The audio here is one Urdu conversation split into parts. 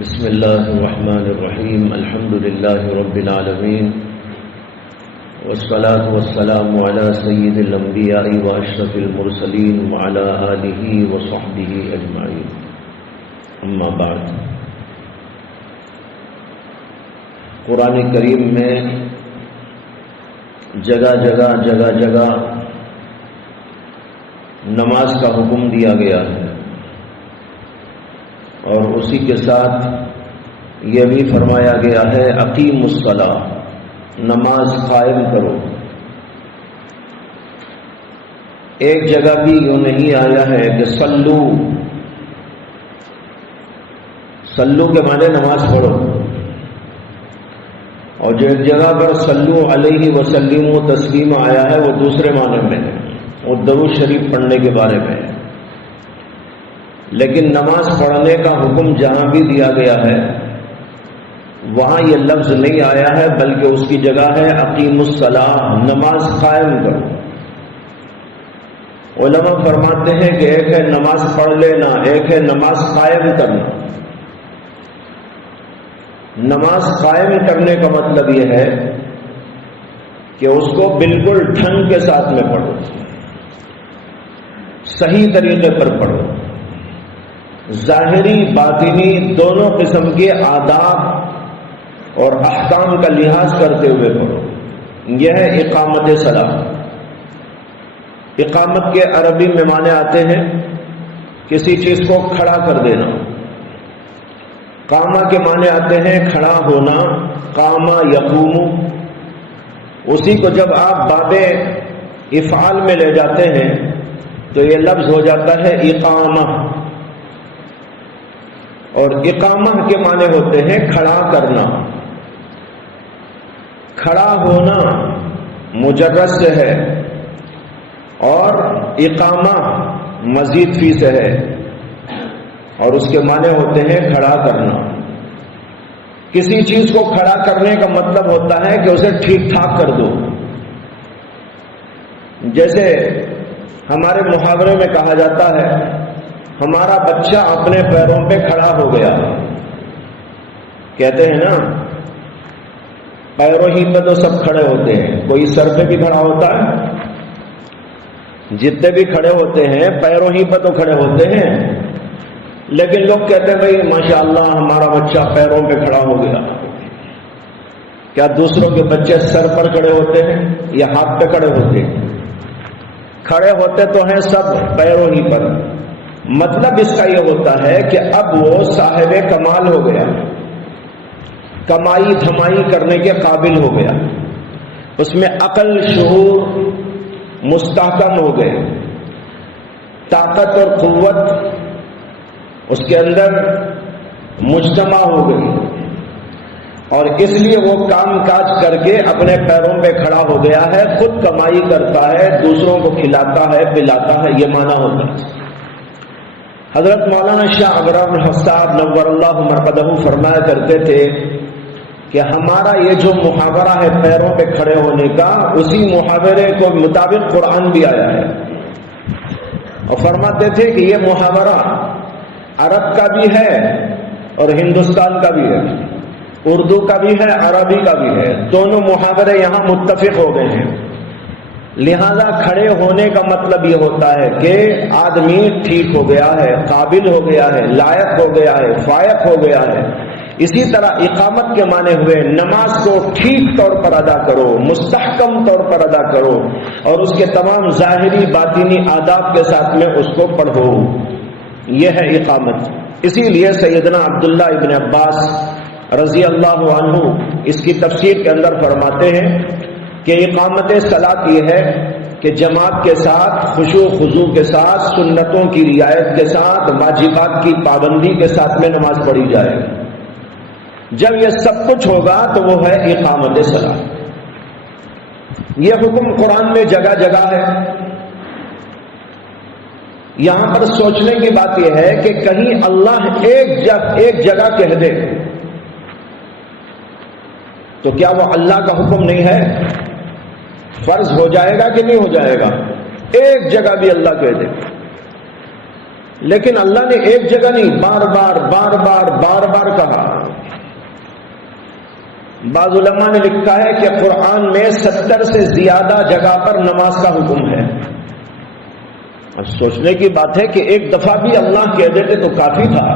بسم اللہ الرحمن الرحیم الحمد للہ رب العالمین والصلاة والسلام علی سید الانبیاء واشرف المرسلین وعلی آلہ وصحبہ اجمعین اما بعد۔ قرآن کریم میں جگہ جگہ نماز کا حکم دیا گیا ہے، اور اسی کے ساتھ یہ بھی فرمایا گیا ہے اقیم الصلاۃ، نماز قائم کرو۔ ایک جگہ بھی یوں نہیں آیا ہے کہ صلو کے معنی نماز پڑھو، اور جو ایک جگہ پر صلو علیہ وسلم تسلیم آیا ہے وہ دوسرے معنی میں ہے، وہ درود شریف پڑھنے کے بارے میں ہے۔ لیکن نماز پڑھنے کا حکم جہاں بھی دیا گیا ہے وہاں یہ لفظ نہیں آیا ہے، بلکہ اس کی جگہ ہے اقیم الصلاۃ، نماز قائم کرو۔ علماء فرماتے ہیں کہ ایک ہے نماز پڑھ لینا، ایک ہے نماز قائم کرنا۔ نماز قائم کرنے کا مطلب یہ ہے کہ اس کو بالکل ڈھنگ کے ساتھ میں پڑھو، صحیح طریقے پر پڑھو، ظاہری باطنی دونوں قسم کے آداب اور احکام کا لحاظ کرتے ہوئے پڑھو۔ یہ ہے اقامت صلاۃ۔ اقامت کے عربی میں معنی آتے ہیں کسی چیز کو کھڑا کر دینا۔ قامہ کے معنی آتے ہیں کھڑا ہونا، قامہ یقوم۔ اسی کو جب آپ باب افعال میں لے جاتے ہیں تو یہ لفظ ہو جاتا ہے اقامہ، اور اقامہ کے معنی ہوتے ہیں کھڑا کرنا۔ کھڑا ہونا مجرد سے ہے، اور اقامہ مزید فی سے ہے، اور اس کے معنی ہوتے ہیں کھڑا کرنا۔ کسی چیز کو کھڑا کرنے کا مطلب ہوتا ہے کہ اسے ٹھیک ٹھاک کر دو۔ جیسے ہمارے محاورے میں کہا جاتا ہے ہمارا بچہ اپنے پیروں پہ کھڑا ہو گیا۔ کہتے ہیں نا پیروں ہی پہ تو سب کھڑے ہوتے ہیں، کوئی سر پہ بھی کھڑا ہوتا ہے، جتنے بھی کھڑے ہوتے ہیں پیروں ہی پہ تو کھڑے ہوتے ہیں۔ لیکن لوگ کہتے ہیں بھائی ماشاءاللہ ہمارا بچہ پیروں پہ کھڑا ہو گیا۔ کیا دوسروں کے بچے سر پر کھڑے ہوتے ہیں یا ہاتھ پہ کھڑے ہوتے ہیں؟ کھڑے ہوتے تو ہیں سب پیروں ہی پر۔ مطلب اس کا یہ ہوتا ہے کہ اب وہ صاحب کمال ہو گیا، کمائی دھمائی کرنے کے قابل ہو گیا، اس میں عقل شعور مستحکم ہو گئے، طاقت اور قوت اس کے اندر مجتمع ہو گئی، اور اس لیے وہ کام کاج کر کے اپنے پیروں پہ کھڑا ہو گیا ہے، خود کمائی کرتا ہے، دوسروں کو کھلاتا ہے پلاتا ہے، یہ معنی ہوتا ہے۔ حضرت مولانا شاہ ابرار الحساب نور اللہ مرقدہ فرمایا کرتے تھے کہ ہمارا یہ جو محاورہ ہے پیروں پہ کھڑے ہونے کا، اسی محاورے کو مطابق قرآن بھی آیا ہے، اور فرماتے تھے کہ یہ محاورہ عرب کا بھی ہے اور ہندوستان کا بھی ہے، اردو کا بھی ہے عربی کا بھی ہے، دونوں محاورے یہاں متفق ہو گئے ہیں۔ لہذا کھڑے ہونے کا مطلب یہ ہوتا ہے کہ آدمی ٹھیک ہو گیا ہے، قابل ہو گیا ہے، لائق ہو گیا ہے، فائق ہو گیا ہے۔ اسی طرح اقامت کے معنی ہوئے نماز کو ٹھیک طور پر ادا کرو، مستحکم طور پر ادا کرو، اور اس کے تمام ظاہری باطنی آداب کے ساتھ میں اس کو پڑھو۔ یہ ہے اقامت۔ اسی لیے سیدنا عبداللہ ابن عباس رضی اللہ عنہ اس کی تفسیر کے اندر فرماتے ہیں کہ اقامت صلاۃ یہ ہے کہ جماعت کے ساتھ، خشوع و خضوع کے ساتھ، سنتوں کی رعایت کے ساتھ، واجبات کی پابندی کے ساتھ میں نماز پڑھی جائے۔ جب یہ سب کچھ ہوگا تو وہ ہے اقامت صلاۃ۔ یہ حکم قرآن میں جگہ جگہ ہے۔ یہاں پر سوچنے کی بات یہ ہے کہ کہیں اللہ ایک جگہ کہہ دے تو کیا وہ اللہ کا حکم نہیں ہے؟ فرض ہو جائے گا کہ نہیں ہو جائے گا؟ ایک جگہ بھی اللہ کہہ دے لیکن اللہ نے ایک جگہ نہیں، بار بار کہا۔ بعض علماء نے لکھا ہے کہ قرآن میں 70 سے زیادہ جگہ پر نماز کا حکم ہے۔ اب سوچنے کی بات ہے کہ ایک دفعہ بھی اللہ کہہ دیتے تو کافی تھا،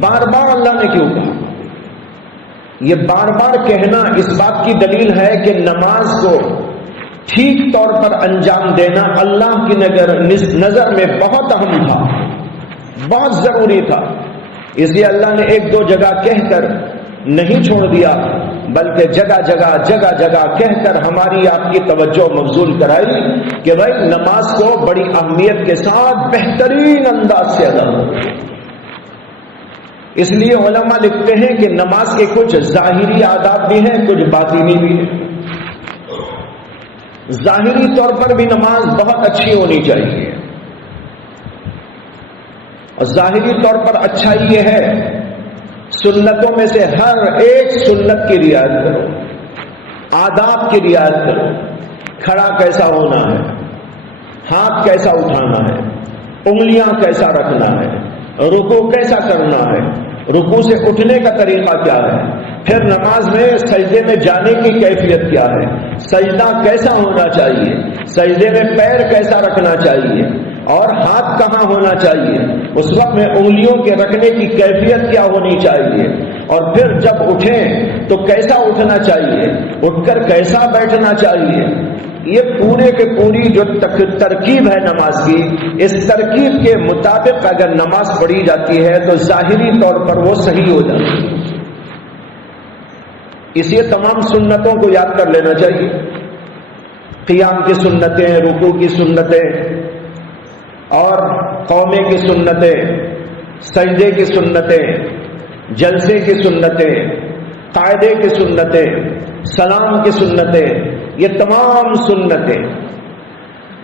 بار بار اللہ نے کیوں کہا؟ یہ بار بار کہنا اس بات کی دلیل ہے کہ نماز کو ٹھیک طور پر انجام دینا اللہ کی نظر میں بہت اہم تھا، بہت ضروری تھا۔ اس لیے اللہ نے ایک دو جگہ کہہ کر نہیں چھوڑ دیا، بلکہ جگہ جگہ کہہ کر ہماری آپ کی توجہ مبذول کرائی کہ بھائی نماز کو بڑی اہمیت کے ساتھ بہترین انداز سے ادا ہو۔ اس لیے علماء لکھتے ہیں کہ نماز کے کچھ ظاہری آداب بھی ہیں، کچھ باطنی بھی ہیں۔ ظاہری طور پر بھی نماز بہت اچھی ہونی چاہیے، اور ظاہری طور پر اچھائی یہ ہے سنتوں میں سے ہر ایک سنت کی رعایت کرو، آداب کی رعایت کرو۔ کھڑا کیسا ہونا ہے، ہاتھ کیسا اٹھانا ہے، انگلیاں کیسا رکھنا ہے، رکوع کیسا کرنا ہے، رکوع سے اٹھنے کا طریقہ کیا ہے، پھر نماز میں سجدے میں جانے کی کیفیت کیا ہے، سجدہ کیسا ہونا چاہیے، سجدے میں پیر کیسا رکھنا چاہیے، اور ہاتھ کہاں ہونا چاہیے، اس وقت میں انگلیوں کے رکھنے کی کیفیت کیا ہونی چاہیے، اور پھر جب اٹھیں تو کیسا اٹھنا چاہیے، اٹھ کر کیسا بیٹھنا چاہیے۔ یہ پورے کے پوری جو ترکیب ہے نماز کی، اس ترکیب کے مطابق اگر نماز پڑھی جاتی ہے تو ظاہری طور پر وہ صحیح ہو جاتی ہے۔ اس لیے تمام سنتوں کو یاد کر لینا چاہیے، قیام کی سنتیں، رکوع کی سنتیں، اور قومے کی سنتیں، سجدے کی سنتیں، جلسے کی سنتیں، قاعدے کی سنتیں، سلام کی سنتیں، یہ تمام سنتیں۔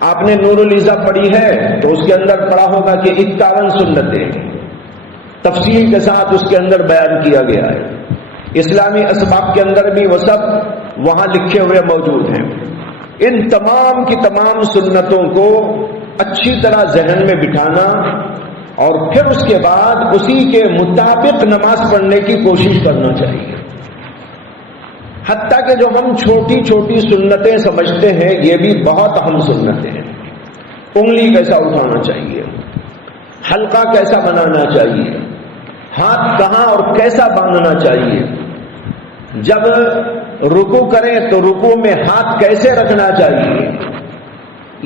آپ نے نور الیزا پڑھی ہے تو اس کے اندر پڑھا ہوگا کہ 51 سنتیں تفصیل کے ساتھ اس کے اندر بیان کیا گیا ہے۔ اسلامی اسباق کے اندر بھی وہ سب وہاں لکھے ہوئے موجود ہیں۔ ان تمام کی تمام سنتوں کو اچھی طرح ذہن میں بٹھانا، اور پھر اس کے بعد اسی کے مطابق نماز پڑھنے کی کوشش کرنا چاہیے۔ حتیٰ کہ جو ہم چھوٹی چھوٹی سنتیں سمجھتے ہیں یہ بھی بہت اہم سنتیں ہیں۔ انگلی کیسا اٹھانا چاہیے، حلقہ کیسا بنانا چاہیے، ہاتھ کہاں اور کیسا باندھنا چاہیے، جب رکوع کریں تو رکوع میں ہاتھ کیسے رکھنا چاہیے،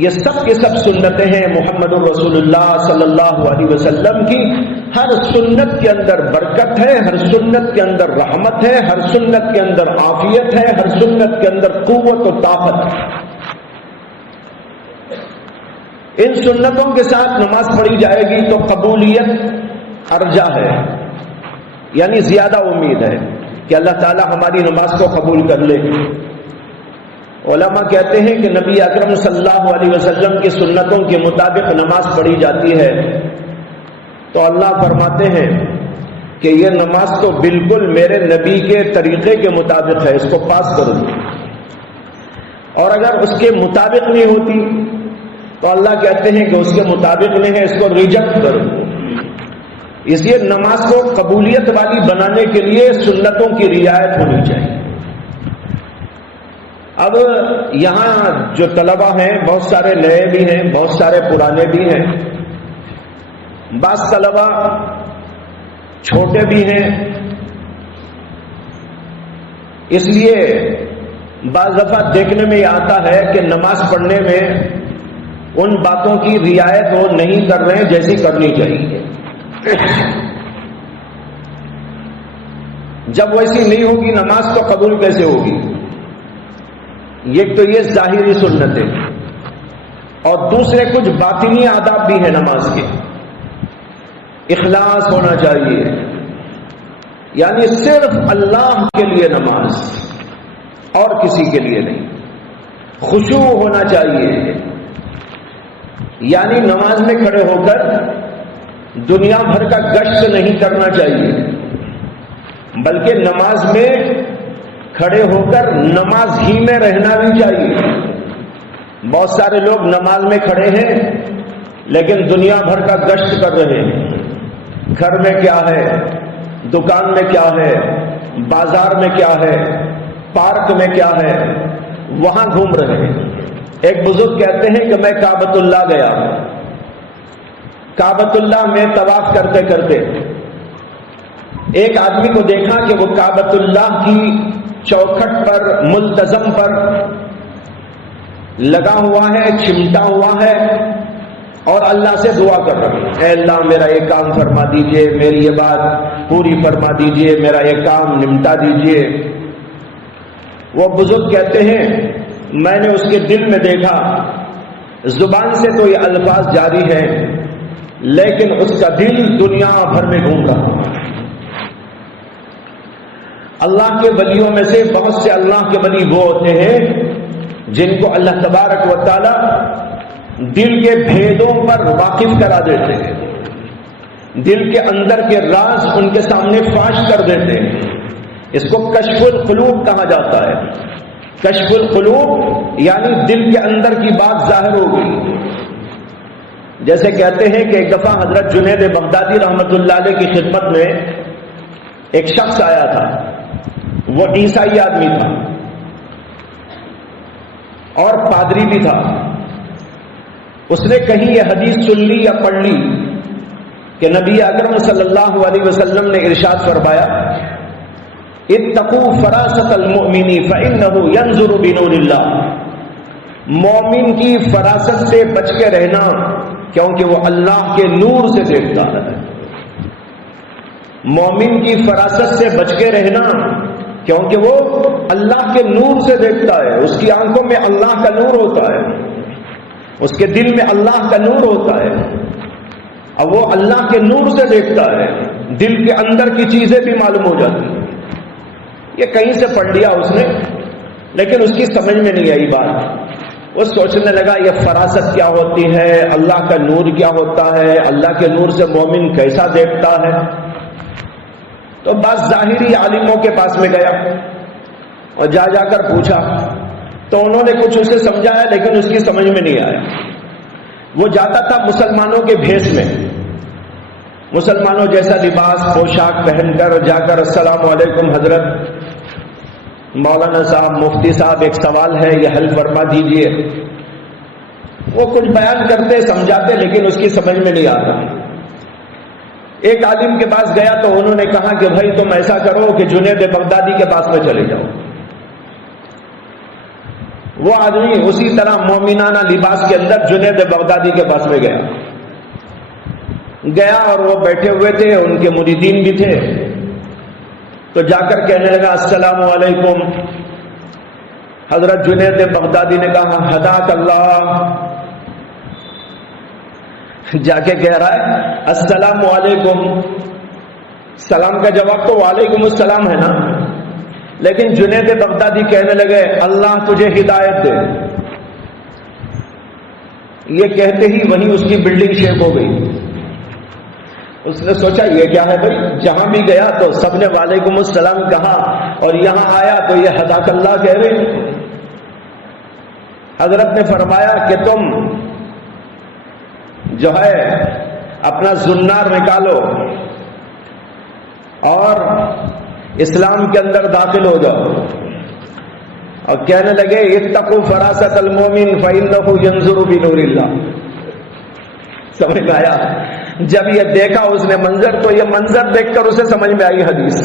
یہ سب کے سب سنتیں ہیں محمد رسول اللہ صلی اللہ علیہ وسلم کی۔ ہر سنت کے اندر برکت ہے، ہر سنت کے اندر رحمت ہے، ہر سنت کے اندر عافیت ہے، ہر سنت کے اندر قوت و طاقت ہے۔ ان سنتوں کے ساتھ نماز پڑھی جائے گی تو قبولیت ارجا ہے، یعنی زیادہ امید ہے کہ اللہ تعالی ہماری نماز کو قبول کر لے۔ علماء کہتے ہیں کہ نبی اکرم صلی اللہ علیہ وسلم کی سنتوں کے مطابق نماز پڑھی جاتی ہے تو اللہ فرماتے ہیں کہ یہ نماز تو بالکل میرے نبی کے طریقے کے مطابق ہے، اس کو پاس کرو۔ اور اگر اس کے مطابق نہیں ہوتی تو اللہ کہتے ہیں کہ اس کے مطابق نہیں ہے، اس کو ریجیکٹ کرو۔ اس لیے نماز کو قبولیت والی بنانے کے لیے سنتوں کی رعایت ہونی چاہیے۔ اب یہاں جو طلبہ ہیں بہت سارے نئے بھی ہیں، بہت سارے پرانے بھی ہیں، بعض طلبہ چھوٹے بھی ہیں، اس لیے بعض دفعہ دیکھنے میں یہ آتا ہے کہ نماز پڑھنے میں ان باتوں کی رعایت وہ نہیں کر رہے ہیں جیسی کرنی چاہیے۔ جب ویسی نہیں ہوگی نماز تو قبول کیسے ہوگی؟ ایک تو یہ ظاہری سنت ہے، اور دوسرے کچھ باطنی آداب بھی ہیں نماز کے۔ اخلاص ہونا چاہیے، یعنی صرف اللہ کے لیے نماز اور کسی کے لیے نہیں۔ خشوع ہونا چاہیے، یعنی نماز میں کھڑے ہو کر دنیا بھر کا گشت نہیں کرنا چاہیے، بلکہ نماز میں کھڑے ہو کر نماز ہی میں رہنا بھی چاہیے۔ بہت سارے لوگ نماز میں کھڑے ہیں لیکن دنیا بھر کا گشت کر رہے ہیں. گھر میں کیا ہے، دکان میں کیا ہے، بازار میں کیا ہے، پارک میں کیا ہے، وہاں گھوم رہے ہیں. ایک بزرگ کہتے ہیں کہ میں کعبۃ اللہ گیا. کعبۃ اللہ میں طواف کرتے کرتے ایک آدمی کو دیکھا کہ وہ کعبۃ اللہ کی چوکھٹ پر ملتزم پر لگا ہوا ہے، چمٹا ہوا ہے اور اللہ سے دعا کر رہا ہے، اے اللہ میرا یہ کام فرما دیجئے، میری یہ بات پوری فرما دیجئے، میرا یہ کام نمٹا دیجئے. وہ بزرگ کہتے ہیں میں نے اس کے دل میں دیکھا، زبان سے تو یہ الفاظ جاری ہیں لیکن اس کا دل دنیا بھر میں گھوم رہا. اللہ کے ولیوں میں سے بہت سے اللہ کے ولی وہ ہوتے ہیں جن کو اللہ تبارک و تعالی دل کے بھیدوں پر واقف کرا دیتے ہیں، دل کے اندر کے راز ان کے سامنے فاش کر دیتے ہیں. اس کو کشف القلوب کہا جاتا ہے. کشف القلوب یعنی دل کے اندر کی بات ظاہر ہو گئی. جیسے کہتے ہیں کہ ایک دفعہ حضرت جنید بغدادی رحمت اللہ علیہ کی خدمت میں ایک شخص آیا تھا. وہ عیسائی آدمی تھا اور پادری بھی تھا. اس نے کہیں یہ حدیث سن لی یا پڑھ لی کہ نبی اکرم صلی اللہ علیہ وسلم نے ارشاد فرمایا اتقوا فراست المؤمن فإنه ينظر بنور اللہ. مومن کی فراست سے بچ کے رہنا کیونکہ وہ اللہ کے نور سے دیکھتا ہے. مومن کی فراست سے بچ کے رہنا کیونکہ وہ اللہ کے نور سے دیکھتا ہے. اس کی آنکھوں میں اللہ کا نور ہوتا ہے، اس کے دل میں اللہ کا نور ہوتا ہے اور وہ اللہ کے نور سے دیکھتا ہے. دل کے اندر کی چیزیں بھی معلوم ہو جاتی ہیں. یہ کہیں سے پڑھ لیا اس نے لیکن اس کی سمجھ میں نہیں آئی بات. وہ سوچنے لگا یہ فراست کیا ہوتی ہے، اللہ کا نور کیا ہوتا ہے، اللہ کے نور سے مومن کیسا دیکھتا ہے. تو بعض ظاہری عالموں کے پاس میں گیا اور جا کر پوچھا تو انہوں نے کچھ اسے سمجھایا لیکن اس کی سمجھ میں نہیں آیا. وہ جاتا تھا مسلمانوں کے بھیس میں، مسلمانوں جیسا لباس پوشاک پہن کر جا کر السلام علیکم حضرت، مولانا صاحب، مفتی صاحب، ایک سوال ہے یہ حل فرما دیجئے. وہ کچھ بیان کرتے سمجھاتے لیکن اس کی سمجھ میں نہیں آتا. ایک عالم کے پاس گیا تو انہوں نے کہا کہ بھائی تم ایسا کرو کہ جنید بغدادی کے پاس میں چلے جاؤ. وہ آدمی اسی طرح مومنانہ لباس کے اندر جنید بغدادی کے پاس میں گیا اور وہ بیٹھے ہوئے تھے، ان کے مریدین بھی تھے. تو جا کر کہنے لگا السلام علیکم. حضرت جنید بغدادی نے کہا ہداک اللہ. جا کے کہہ رہا ہے السلام علیکم. سلام کا جواب تو وعلیکم السلام ہے نا، لیکن جنید بغدادی کہنے لگے اللہ تجھے ہدایت دے. یہ کہتے ہی وہیں اس کی بلڈنگ شیک ہو گئی. اس نے سوچا یہ کیا ہے بھائی، جہاں بھی گیا تو سب نے وعلیکم السلام کہا اور یہاں آیا تو یہ ہداک اللہ کہہ رہے. حضرت نے فرمایا کہ تم جو ہے اپنا زنار نکالو اور اسلام کے اندر داخل ہو جاؤ. اور کہنے لگے اتقوا فراست المومن فإنه ينظر بنور اللہ. سمجھ میں آیا؟ جب یہ دیکھا اس نے منظر تو یہ منظر دیکھ کر اسے سمجھ میں آئی حدیث.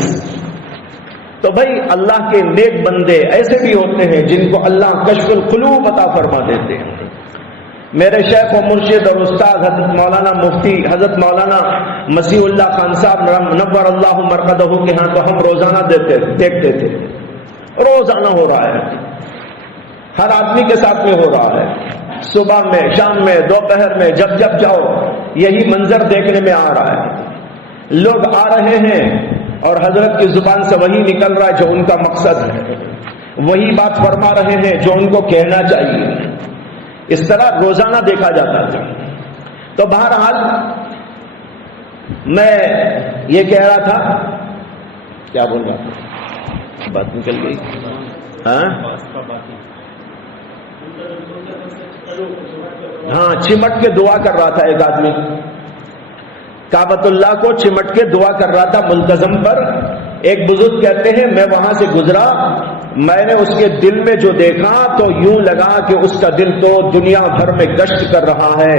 تو بھائی اللہ کے نیک بندے ایسے بھی ہوتے ہیں جن کو اللہ کشف القلوب عطا فرما دیتے ہیں. میرے شیخ و مرشد اور استاد حضرت مولانا مفتی حضرت مولانا مسیح اللہ خان صاحب نور اللہ مرقدہ کے ہاں تو ہم روزانہ دیکھتے تھے. روزانہ ہو رہا ہے، ہر آدمی کے ساتھ میں ہو رہا ہے. صبح میں، شام میں، دوپہر میں، جب جب جاؤ یہی منظر دیکھنے میں آ رہا ہے. لوگ آ رہے ہیں اور حضرت کی زبان سے وہی نکل رہا ہے جو ان کا مقصد ہے، وہی بات فرما رہے ہیں جو ان کو کہنا چاہیے. اس طرح روزانہ دیکھا جاتا ہے. تو بہرحال میں یہ کہہ رہا تھا، کیا بول رہا تھا، بات نکل گئی. ہاں ہاں چمٹ کے دعا کر رہا تھا ایک آدمی، کعبۃ اللہ کو چمٹ کے دعا کر رہا تھا ملتزم پر. ایک بزرگ کہتے ہیں میں وہاں سے گزرا، میں نے اس کے دل میں جو دیکھا تو یوں لگا کہ اس کا دل تو دنیا بھر میں گشت کر رہا ہے،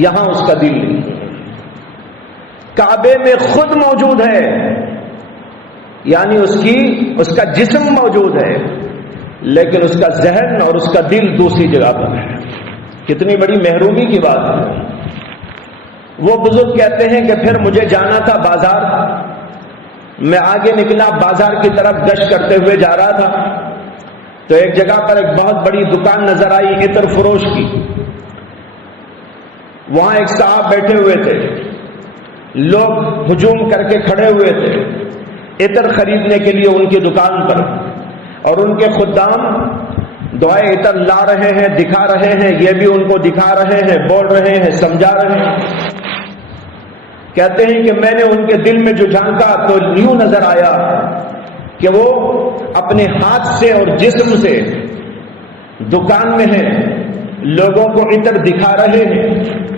یہاں اس کا دل نہیں. کعبے میں خود موجود ہے، یعنی اس کا جسم موجود ہے، لیکن اس کا ذہن اور اس کا دل دوسری جگہ پر ہے. کتنی بڑی محرومی کی بات ہے. وہ بزرگ کہتے ہیں کہ پھر مجھے جانا تھا بازار، میں آگے نکلا، بازار کی طرف گشت کرتے ہوئے جا رہا تھا تو ایک جگہ پر ایک بہت بڑی دکان نظر آئی عطر فروش کی. وہاں ایک صاحب بیٹھے ہوئے تھے، لوگ ہجوم کر کے کھڑے ہوئے تھے عطر خریدنے کے لیے ان کی دکان پر، اور ان کے خدام دعائے عطر لا رہے ہیں، دکھا رہے ہیں، یہ بھی ان کو دکھا رہے ہیں، بول رہے ہیں، سمجھا رہے ہیں. کہتے ہیں کہ میں نے ان کے دل میں جو جھانکا تو یوں نظر آیا کہ وہ اپنے ہاتھ سے اور جسم سے دکان میں ہیں، لوگوں کو عطر دکھا رہے ہیں،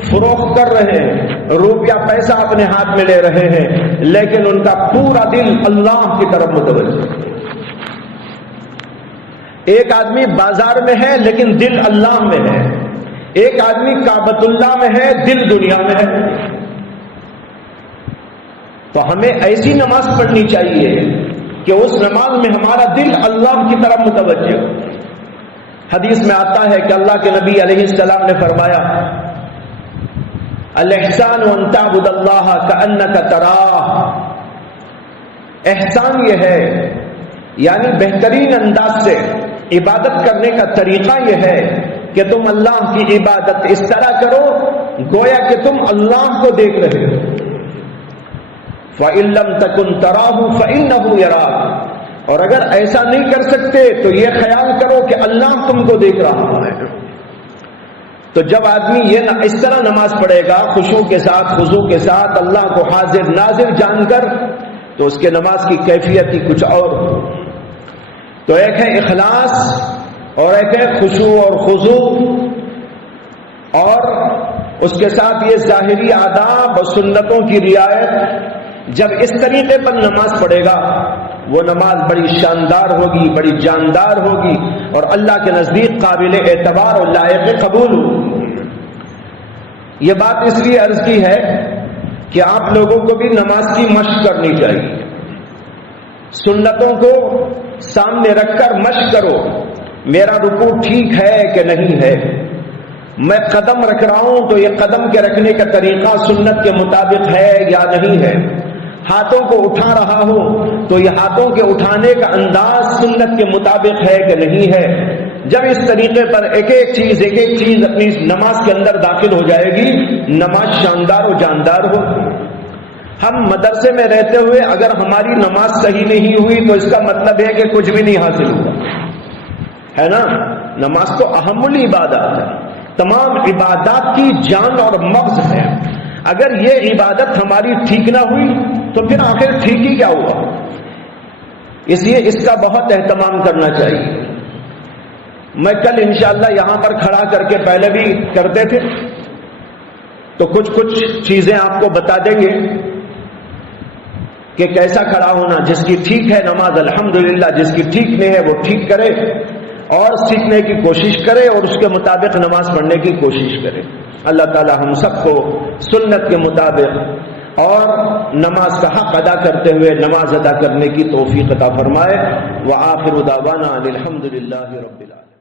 فروخت کر رہے ہیں، روپیہ پیسہ اپنے ہاتھ میں لے رہے ہیں، لیکن ان کا پورا دل اللہ کی طرف متوجہ. ایک آدمی بازار میں ہے لیکن دل اللہ میں ہے، ایک آدمی کعبۃ اللہ میں ہے، دل دنیا میں ہے. تو ہمیں ایسی نماز پڑھنی چاہیے کہ اس نماز میں ہمارا دل اللہ کی طرف متوجہ ہو. حدیث میں آتا ہے کہ اللہ کے نبی علیہ السلام نے فرمایا الاحسان ان تعبد اللہ کأنک تراہ. احسان یہ ہے، یعنی بہترین انداز سے عبادت کرنے کا طریقہ یہ ہے کہ تم اللہ کی عبادت اس طرح کرو گویا کہ تم اللہ کو دیکھ رہے ہو. فَإِن لَّمْ تَكُن تَرَاهُ فَإِنَّهُ يَرَاكَ. اور اگر ایسا نہیں کر سکتے تو یہ خیال کرو کہ اللہ تم کو دیکھ رہا ہے. تو جب آدمی یہ اس طرح نماز پڑھے گا خشوع کے ساتھ، خضوع کے ساتھ، اللہ کو حاضر ناظر جان کر، تو اس کے نماز کی کیفیت ہی کچھ اور. تو ایک ہے اخلاص اور ایک ہے خشوع اور خضوع، اور اس کے ساتھ یہ ظاہری آداب اور سنتوں کی رعایت. جب اس طریقے پر نماز پڑھے گا وہ نماز بڑی شاندار ہوگی، بڑی جاندار ہوگی، اور اللہ کے نزدیک قابل اعتبار اور لائق قبول ہوگی. یہ بات اس لیے عرض کی ہے کہ آپ لوگوں کو بھی نماز کی مشق کرنی چاہیے. سنتوں کو سامنے رکھ کر مشق کرو، میرا رکوع ٹھیک ہے کہ نہیں ہے، میں قدم رکھ رہا ہوں تو یہ قدم کے رکھنے کا طریقہ سنت کے مطابق ہے یا نہیں ہے، ہاتھوں کو اٹھا رہا ہوں تو یہ ہاتھوں کے اٹھانے کا انداز سنت کے مطابق ہے کہ نہیں ہے. جب اس طریقے پر ایک ایک چیز اپنی نماز کے اندر داخل ہو جائے گی، نماز شاندار و جاندار ہو. ہم مدرسے میں رہتے ہوئے اگر ہماری نماز صحیح نہیں ہوئی تو اس کا مطلب ہے کہ کچھ بھی نہیں حاصل ہوا، ہے نا. نماز تو اہم العبادات ہے، تمام عبادات کی جان اور مغز ہے. اگر یہ عبادت ہماری ٹھیک نہ ہوئی تو پھر آخر ٹھیک ہی کیا ہوا. اس لیے اس کا بہت اہتمام کرنا چاہیے. میں کل انشاءاللہ یہاں پر کھڑا کر کے پہلے بھی کرتے تھے تو کچھ چیزیں آپ کو بتا دیں گے کہ کیسا کھڑا ہونا. جس کی ٹھیک ہے نماز الحمدللہ، جس کی ٹھیک نہیں ہے وہ ٹھیک کرے اور سیکھنے کی کوشش کرے اور اس کے مطابق نماز پڑھنے کی کوشش کرے. اللہ تعالی ہم سب کو سنت کے مطابق اور نماز کا حق ادا کرتے ہوئے نماز ادا کرنے کی توفیق عطا فرمائے. وآخر دعوانا الحمدللہ رب العالمین.